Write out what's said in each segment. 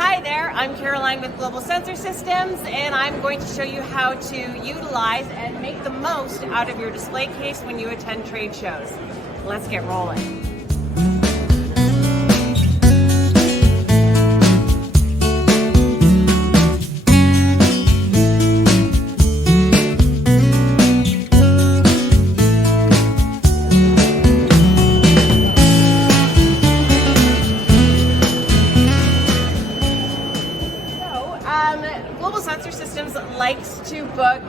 Hi there, I'm Caroline with Global Sensor Systems, and I'm going to show you how to utilize and make the most out of your display case when you attend trade shows. Let's get rolling. Global Sensor Systems likes to book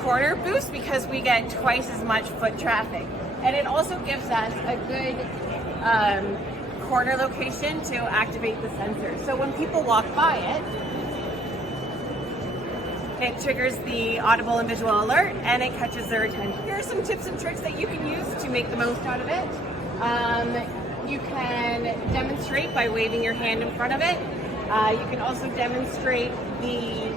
corner booths because we get twice as much foot traffic, and it also gives us a good corner location to activate the sensor. So when people walk by it triggers the audible and visual alert, and it catches their attention. Here are some tips and tricks that you can use to make the most out of it. You can demonstrate by waving your hand in front of it. You can also demonstrate the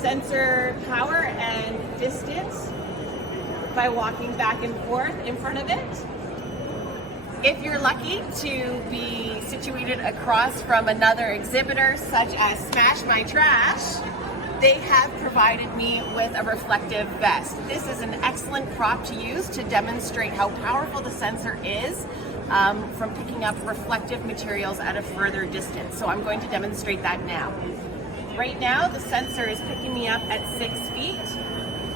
sensor power and distance by walking back and forth in front of it. If you're lucky to be situated across from another exhibitor, such as Smash My Trash, they have provided me with a reflective vest. This is an excellent prop to use to demonstrate how powerful the sensor is from picking up reflective materials at a further distance. So I'm going to demonstrate that now. Right now, the sensor is picking me up at 6 feet.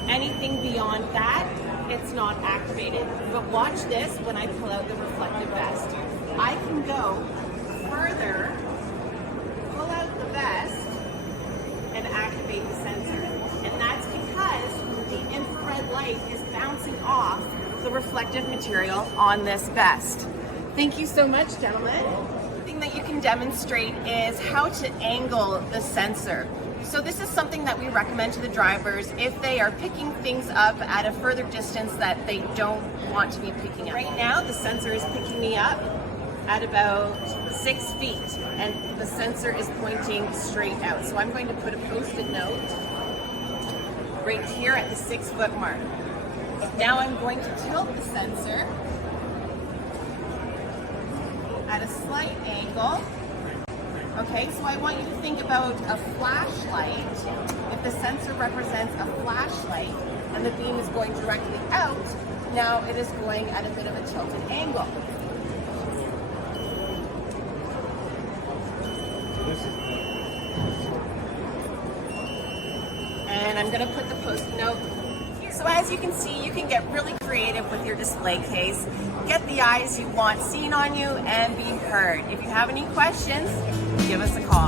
Anything beyond that, it's not activated. But watch this when I pull out the reflective vest. I can go further, pull out the vest, and activate the sensor. And that's because the infrared light is bouncing off the reflective material on this vest. Thank you so much, gentlemen. The thing that you can demonstrate is how to angle the sensor. So this is something that we recommend to the drivers if they are picking things up at a further distance that they don't want to be picking up. Right now, the sensor is picking me up at about 6 feet, and the sensor is pointing straight out. So I'm going to put a post-it note right here at the 6 foot mark. Now I'm going to tilt the sensor at a slight angle. Okay, so I want you to think about a flashlight. If the sensor represents a flashlight and the beam is going directly out, now it is going at a bit of a tilted angle. And I'm going to put the post-it note. So as you can see, you can get really creative with your display case, get the eyes you want seen on you, and be heard. If you have any questions, give us a call.